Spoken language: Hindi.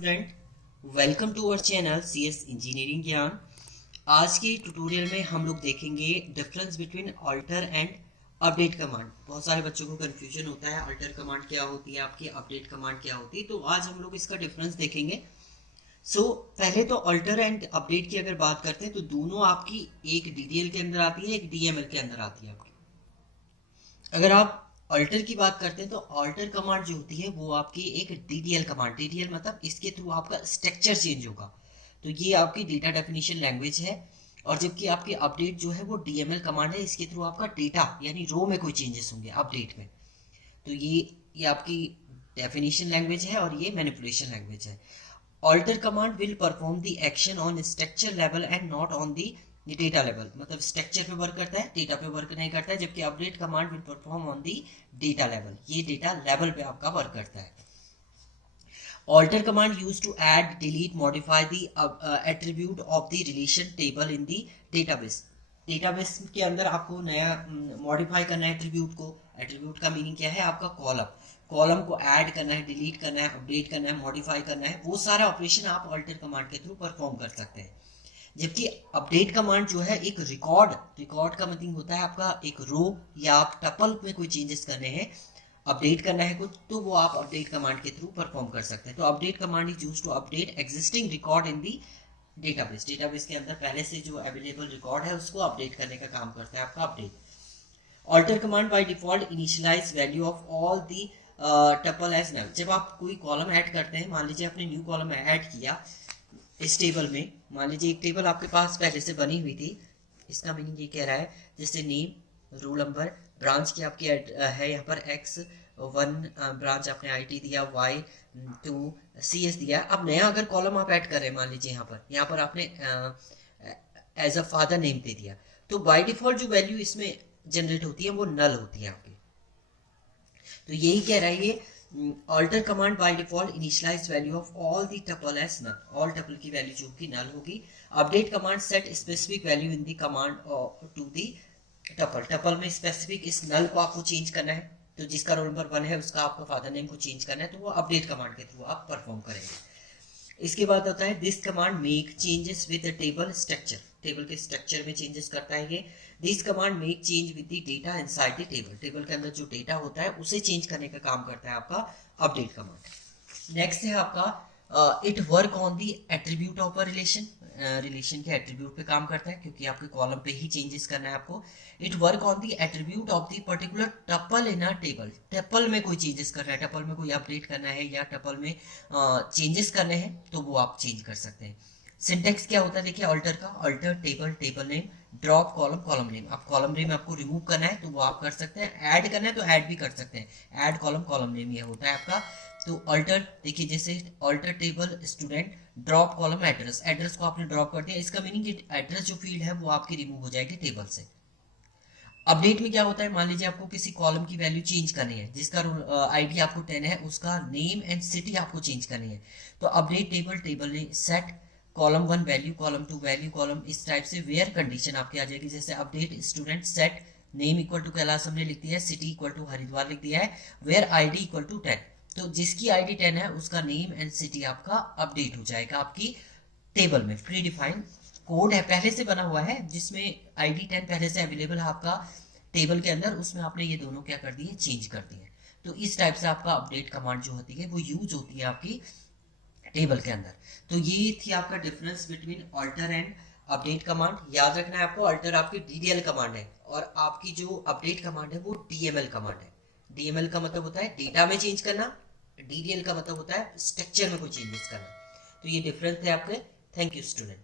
Student, welcome to our channel CS engineering Gyan. आज के ट्यूटोरियल में हम लोग देखेंगे difference between alter and update command. बहुत सारे बच्चों को कंफ्यूजन होता है, अल्टर कमांड क्या होती है, आपकी अपडेट कमांड क्या होती है। तो आज हम लोग इसका डिफरेंस देखेंगे। पहले तो अल्टर एंड अपडेट की अगर बात करते हैं तो दोनों आपकी एक डीडीएल के अंदर आती है, एक डीएमएल के अंदर आती है आपकी। अगर आप अल्टर की बात करते हैं तो अल्टर कमांड जो होती है वो आपकी एक डीडीएल कमांड, डीडीएल मतलब इसके थ्रू आपका स्ट्रक्चर चेंज होगा। तो ये आपकी डेटा डेफिनेशन लैंग्वेज है। और जबकि आपकी अपडेट जो है वो डीएमएल कमांड है, इसके थ्रू आपका डेटा यानी रो में कोई चेंजेस होंगे अपडेट में। तो ये आपकी डेफिनेशन लैंग्वेज है और ये मैनिपुलेशन लैंग्वेज है। Alter command will perform the action on structure level and not on the data level, मतलब स्ट्रक्चर पे वर्क करता है, डेटा पे वर्क नहीं करता है। जबकि update command will perform on the data level, ये डेटा लेवल पे आपका वर्क करता है। Alter command used to add, delete, modify the attribute of the relation table in the database. Database के अंदर आपको नया मॉडिफाई करना है एट्रीब्यूट को। एट्रीब्यूट का मीनिंग क्या है? आपका कॉलम को ऐड करना है, डिलीट करना है, अपडेट करना है, मॉडिफाई करना है। वो सारा ऑपरेशन आप अल्टर कमांड के थ्रू परफॉर्म कर सकते हैं। जबकि अपडेट कमांड जो है एक रिकॉर्ड का मतलब होता है आपका एक रो या आप टपल में कोई चेंजेस करने हैं, अपडेट करना है कुछ, तो वो आप अपडेट कमांड के थ्रू परफॉर्म कर सकते हैं। तो update command is used to update existing record in the database. Database के अंदर पहले से जो अवेलेबल रिकॉर्ड है उसको अपडेट करने का काम करता है आपका update. Alter command by default initialise value of all the tuple as null. जब आप कोई कॉलम ऐड करते हैं, मान लीजिए आपने न्यू कॉलम ऐड किया इस टेबल में, मान लीजिए एक टेबल आपके पास पहले से बनी हुई थी। इसका मीनिंग ये कह रहा है जैसे नेम, रोल नंबर, ब्रांच की आपकी है यहाँ पर X1 ब्रांच आपने IT दिया, Y2 CS दिया। अब नया अगर कॉलम आप ऐड कर रहे हैं, मान लीजिए यहाँ पर आपने एज अ फादर नेम दे दिया, तो बाय डिफॉल्ट जो वैल्यू इसमें जनरेट होती है वो नल होती है आपकी। तो यही कह रहा है ये alter command by default initialise value of all the tuple as null, all tuple की वैल्यू जो कि नल होगी। Update command set specific value in the command to the tuple में स्पेसिफिक इस नल को आपको चेंज करना है। तो जिसका रोल नंबर 1 है उसका आपका फादर नेम को चेंज करना है, तो वो अपडेट कमांड के थ्रू आप परफॉर्म करेंगे। इसके बाद होता है this command make changes with the table structure. Table के स्ट्रक्चर में चेंजेस करता है ये। This command make change with the data inside the table. Table के अंदर जो डेटा होता है उसे चेंज करने का काम करता है आपका अपडेट कमांड। नेक्स्ट है आपका it work on the attribute of a relation. Relation के एट्रीब्यूट पे काम करता है, क्योंकि आपके कॉलम पे ही चेंजेस करना है आपको। It work on the attribute of the particular tuple in a table. Tuple में कोई चेंजेस करना है, टपल में कोई अपडेट करना है या टपल में चेंजेस करने हैं, तो वो आप चेंज कर सकते हैं। सिंटेक्स क्या होता है देखिए अल्टर का, alter table, table name, drop column, column name. आप कॉलम नेम आपको रिमूव करना है तो वो आप कर सकते हैं, ऐड करना है तो ऐड भी कर सकते हैं। ऐड कॉलम, कॉलम नेम ये होता है आपका। तो अल्टर देखिए जैसे alter table student, drop column address, address को आपने ड्रॉप कर दिया, इसका मीनिंग एड्रेस जो फील्ड है वो आपकी रिमूव हो जाएगी टेबल से। अपडेट में क्या होता है, मान लीजिए आपको किसी कॉलम की वैल्यू चेंज करनी है, जिसका आईडी आपको 10 है, उसका नेम एंड सिटी आपको चेंज करनी है। तो अपडेट टेबल, टेबल ने set column 1 value, column 2 value, column इस टाइप से वेयर कंडीशन आपकी आ जाएगी। जैसे update student set name equal to Kailash हमने लिख दिया है, सिटी इक्वल टू हरिद्वार लिख दिया है, वेयर आईडी इक्वल टू 10। तो जिसकी आईडी 10 है उसका नेम एंड सिटी आपका अपडेट हो जाएगा आपकी टेबल में। प्री डिफाइंड कोड है, पहले से बना हुआ है, जिसमें आईडी 10 पहले से अवेलेबल है आपका टेबल के अंदर, उसमें आपने ये दोनों क्या कर दिए, चेंज कर दिए। तो इस टाइप से आपका अपडेट कमांड जो होती है वो यूज होती है आपकी टेबल के अंदर। तो ये थी आपका difference between alter and update command. याद रखना है आपको, अल्टर आपकी डीडीएल कमांड है और आपकी जो अपडेट कमांड है वो डीएमएल कमांड है। डीएमएल का मतलब होता है डेटा में चेंज करना, डीडीएल का मतलब होता है स्ट्रक्चर में कोई चेंजेस करना। तो ये डिफरेंस थे आपके। Thank you student.